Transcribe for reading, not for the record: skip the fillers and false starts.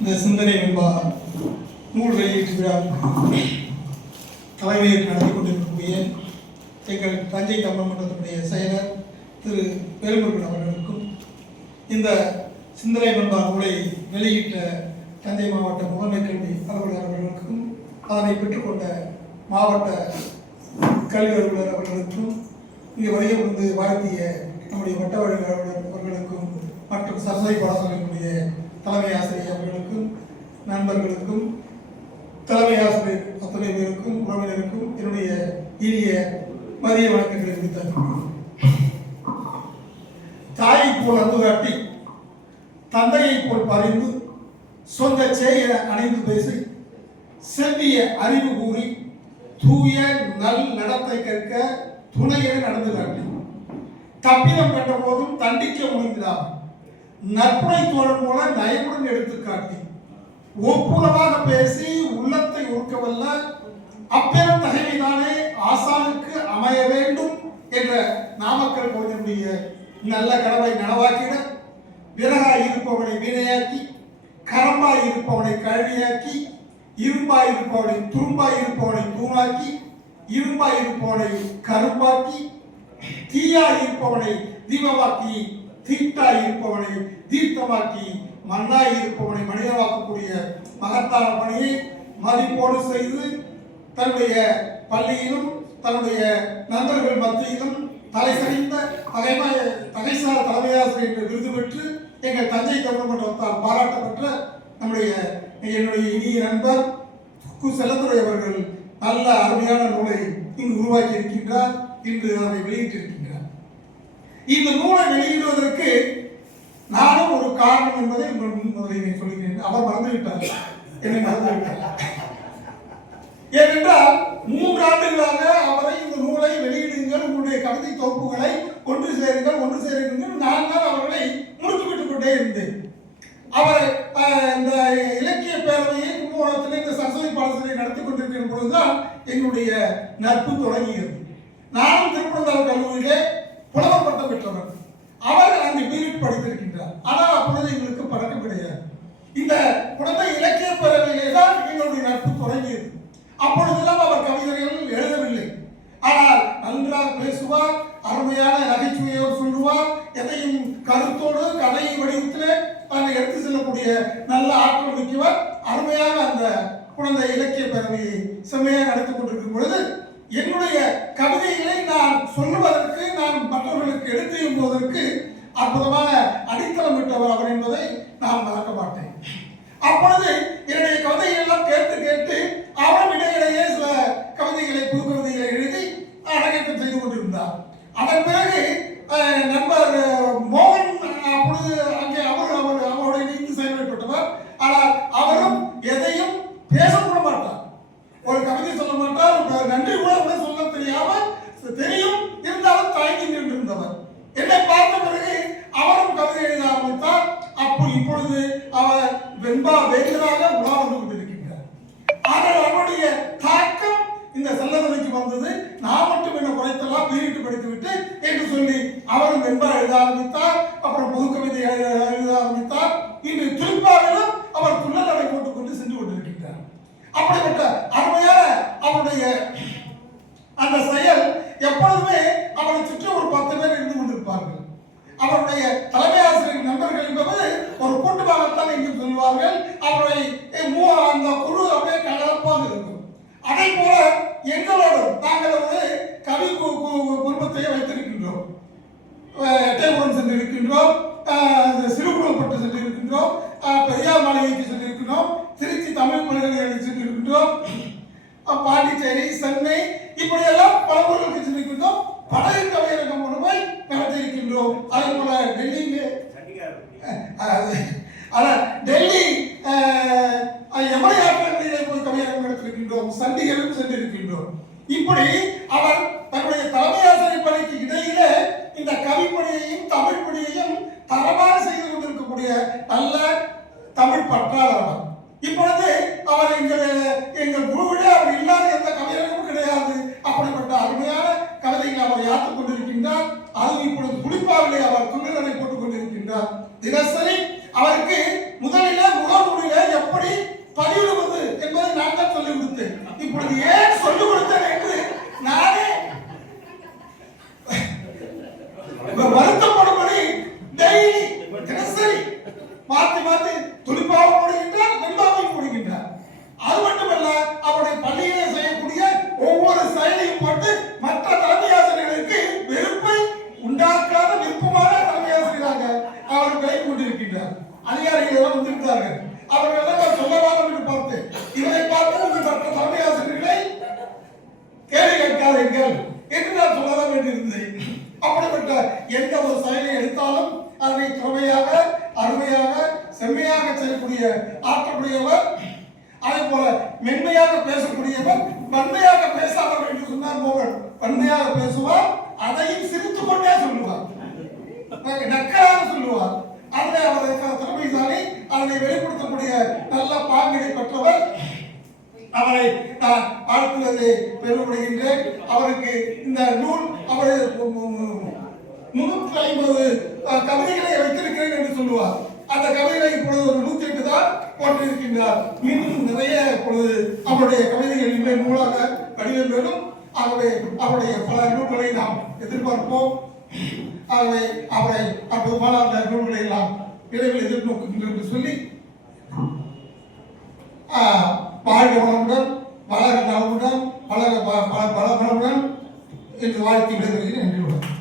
இந்த சிந்தனை வெண்பா நூல் வெளியீட்டு விழா தலைமையை நடத்தி கொண்டிருக்கக்கூடிய எங்கள் தஞ்சை தமிழ் மன்றத்தினுடைய செயலர் திரு வேல்முருகன் அவர்களுக்கும், இந்த சிந்தனை வெண்பா நூலை வெளியிட்ட தஞ்சை மாவட்ட முதன்மை கல்வி அலுவலர் அவர்களுக்கும், அதனை பெற்றுக்கொண்ட மாவட்ட கல்வி அலுவலர் அவர்களுக்கும், இங்கே வருகை வந்து வாழ்த்திய நம்முடைய வட்ட வழி அலுவலர் அவர்களுக்கும் மற்றும் சரஸ்வதி பாடசாலையினுடைய தலைமை ஆசிரியர் அவர்களுக்கும், நண்பர்களுக்கும், தலைமை ஆசிரியர் அத்தனை பேருக்கும், உறவினருக்கும் என்னுடைய இனிய மதிய வணக்கங்களை விடுத்தார். தாயை போல் அன்பு காட்டி தந்தையை போல் பறிந்து சொந்த சேய அணைந்து பேசி செவ்விய அறிவு கூறி தூய நல் நடத்தை கற்க துணையை நடந்து காட்டி தப்பினம் கண்ட போதும் தண்டிக்க முடிந்தார் நற்புனை தோழன் போல நயமுடன் எடுத்துக்காட்டி ஒப்புரமாக பேசி உள்ளத்தை உருக்கவல்ல அப்பெரும் தகைமைதானே ஆசானுக்கு அமைய வேண்டும் என்ற நாமக்கல் கோவிலுடைய நல்ல கனவை நனவாக்கிட விறகாய் இருப்பவனை வீணையாக்கி, கரம்பாய் இருப்பவனை கழுவியாக்கி, இரும்பாய் இருப்பவனை துரும்பாய் இருப்பவனை தூணாக்கி, இரும்பாய் இருப்பவனை கரும்பாக்கி, தீயாய் இருப்பவனை தீபமாக்கி, தீட்டாய் இருப்பவனை தீர்த்தமாக்கி, மண்ணாய் இருப்பவனை மனிதமாக்கக்கூடிய மகத்தான பணியை மதிப்போடு செய்து தன்னுடைய பள்ளியிலும் தன்னுடைய நண்பர்கள் மத்தியிலும் தலை சரிந்த தகைசார் தலைமையாசிரியர் என்று விருது பெற்று எங்கள் தஞ்சை தமிழ் மன்றத்தால் பாராட்டப்பட்ட என்னுடைய இனிய நண்பர் கு செல்லத்துறை அவர்கள் நல்ல அருமையான நூலை இங்கு உருவாக்கி இருக்கின்றார். இன்று அதை வெளியிட்டிருக்கின்றார். இந்த நூலை வெளியிடுவதற்கு நானும் ஒரு காரணம் என்பதை உங்கள் முதலில் சொல்லுகிறேன். அவர் மறந்துவிட்டார், என்னை மறந்துவிட்டார். ஏனென்றால் 3 ஆண்டுகளாக அவரை இந்த நூலை வெளியிடுங்கள், உங்களுடைய கவிதை தொகுப்புகளை ஒன்று சேருங்கள் நான் தான் அவர்களை முடுக்கிவிட்டுக் கொண்டே இருந்தேன். அவர் இந்த இலக்கிய பேரவையை கும்பகோணத்தில் இந்த சரஸ்வதி பாடசாலை நடத்தி கொண்டிருக்கிற பொழுதுதான் எங்களுடைய நட்பு தொடங்கியது. நானும் திருப்பனந்தாள் கல்லூரியிலே புலவர் பட்டம் பெற்றவர். அவர் அங்கு பிஎட் படித்திருக்கின்றார். ஆனால் அப்பொழுது எங்களுக்கு பழக்கம் கிடையாது. இந்த குழந்தை இலக்கிய பேரவையிலே தான் எங்களுடைய நட்பு தொடங்கியது. அப்பொழுதெல்லாம் அவர் கவிதைகள் எழுதவில்லை. ஆனால் நன்றாக பேசுவார், அருமையான நகைச்சுவையோடு சொல்லுவார், எதையும் கருத்தோடு கதை வடிவத்திலே தான் எடுத்து செல்லக்கூடிய நல்ல ஆற்றல் மிக்கவர். அருமையாக அந்த குழந்தை இலக்கிய பேரவையை செம்மையாக நடத்தி கொண்டிருக்கும் பொழுது என்னுடைய கவிதைகளை நான் சொல்லுவதற்கு, நான் மற்றவர்களுக்கு எடுத்து எழுதுவதற்கு அற்புதமான அடித்தளம் விட்டவர் அவர் என்பதை நான் மறக்க மாட்டேன். அப்பொழுது என்னுடைய கவிதைகள் எல்லாம் கேட்டு அவரும் இடையிடையே சில கவிதைகளை, புது கவிதைகளை எழுதி அரங்கேற்றம் செய்து கொண்டிருந்தார். அதன் பிறகு நண்பர் மோகன் அப்பொழுது அங்கே அவருடைய நீதி செயல்பட்டவர். ஆனால் அவரும் எதையும் பேசக்கூட மாட்டார், ஒரு கவிதை சொல்ல மாட்டார், நன்றி கூட சொல்ல தெரியாமல் தெரியும் இருந்தாலும் தயங்கி நின்றிருந்தவர். என்னை பார்த்த பிறகு அவரும் கவிதை எழுத ஆரம்பித்தார். இப்பொழுது அவர் வெண்பா வேந்தராக உலா வந்து கொண்டிருக்கின்றார். ஆனால் அவருடைய தாக்கம் இந்த செல்லதனைக்கு வந்தது. நான் மட்டும் என்ன குறைத்தலாம், பீரிட்டு படித்துவிட்டு என்று சொல்லி அவரும் வெண்பா எழுத ஆரம்பித்தார். அப்புறம் பொது கவிதை எழுத ஆரம்பித்தார். இன்று துல்பாவிலும் அவர் துள்ளலை போட்டுக் கொண்டு சென்று கொண்டிருக்கின்றார். அப்படிப்பட்ட அருமையான அவருடைய அந்த செயல் எப்பொழுதுமே அவரை சுற்றி ஒரு 10 பேர் இருந்து கொண்டிருப்பார்கள். அவருடைய தலைமை ஆசிரியர் நண்பர்கள் என்பது ஒரு கூட்டுமாகத்தான் எங்கும் சொல்வார்கள். அவருடைய அந்த குழு அப்படியே கலப்பாக இருக்கும். அதே போல எங்களோடு நாங்கள் ஒரு கவி குடும்பத்தையே வைத்திருக்கின்றோம். எட்டயபுரம் சென்றிருக்கின்றோம், சிறுகுளப்பட்டு சென்றிருக்கின்றோம், பெரியார் மாளிகைக்கு சென்றிருக்கின்றோம், திருச்சி தமிழ் பல்கலைக்கழகத்துக்கு சென்றிருக்கின்றோம், பாண்டிச்சேரி, சென்னை, இப்படியெல்லாம் பல ஊர்களுக்கு சென்றிருக்கின்றோம். படகு கவியரங்கம் ஒன்றை நடத்தியிருக்கின்றோம். அதே போல டெல்லி யமுனை ஆற்றங்களிலே போய் கவியரங்கம் நடத்திருக்கின்றோம், சண்டிகரும் சென்றிருக்கின்றோம். இப்படி அவர் தன்னுடைய தலைமை ஆசிரியர் பணிக்கு இடையிலே இந்த கவிப்பணியையும் தமிழ் பணியையும் தரமாக செய்து கொண்டிருக்கக்கூடிய நல்ல தமிழ் பற்றாளர். இப்பொழுது அவர் எங்கள் குழுவிலே அவர் இல்லாத எந்த கவியரங்கமும் கிடையாது. அப்படிப்பட்ட அருமையான கவிதைகளை அவர் யாத்துக் கொண்டிருக்கின்றார். அதுவும் இப்பொழுது புலிப்பாவிலே அவர் துணிகளை போட்டுக் கொண்டிருக்கின்றார். தினசரி அவருக்கு முதலில் முகநூலிலே அதிகாரிகள் எல்லாம் வந்திருக்கிறார்கள். அவர்கள் எல்லாம் சொல்லலாம் என்று பார்த்தேன். இவரை பார்த்து உங்கள் மற்ற தலைமை ஆசிரியர்களை கேள்வி கேட்காதீர்கள் என்று நான் சொல்லலாம் என்றிருந்தேன். அப்படிப்பட்ட எந்த ஒரு செயலை எடுத்தாலும் அதனை திறமையாக, அருமையாக, செம்மையாக செய்யக்கூடிய ஆற்றக்கூடியவர். அதே போல மென்மையாக பேசக்கூடியவர். வன்மையாக பேசாதவர் என்று சொன்னார் மோகன். வன்மையாக பேசுவார், அதையும் சிரித்துக் கொண்டே சொல்லுவார், நக்கலாக சொல்லுவார். அதில் அவர் திறமைசாலி, அதனை வெளிப்படுத்தக்கூடிய நல்ல பாங்கினை பெற்றவர். அவரை நான் வாழ்த்துவதை பெருமைப்படுகின்றேன். அவருக்கு இந்த நூல் அவர் 350 கவிதைகளை வைத்திருக்கிறேன் என்று சொல்லுவார். அந்த கவிதைகளை இப்பொழுது ஒரு 108 தான் போட்டிருக்கின்றார். மீண்டும் நிறைய இப்பொழுது அவருடைய கவிதைகள் இனிமேல் நூலாக வடிவம் பெறும். ஆகவே அவருடைய பல நூல்களை நாம் எதிர்பார்ப்போம். ஆகவே அவரை அற்புதமான அந்த நூல்களை எல்லாம் விரைவில் எதிர்நோக்குகின்றோம் என்று சொல்லி வாழ்க வளமுடன், வளர நலமுடன், வளர பலமுடன் என்று வாழ்க்கை விடைபெறுகிறேன். நன்றி.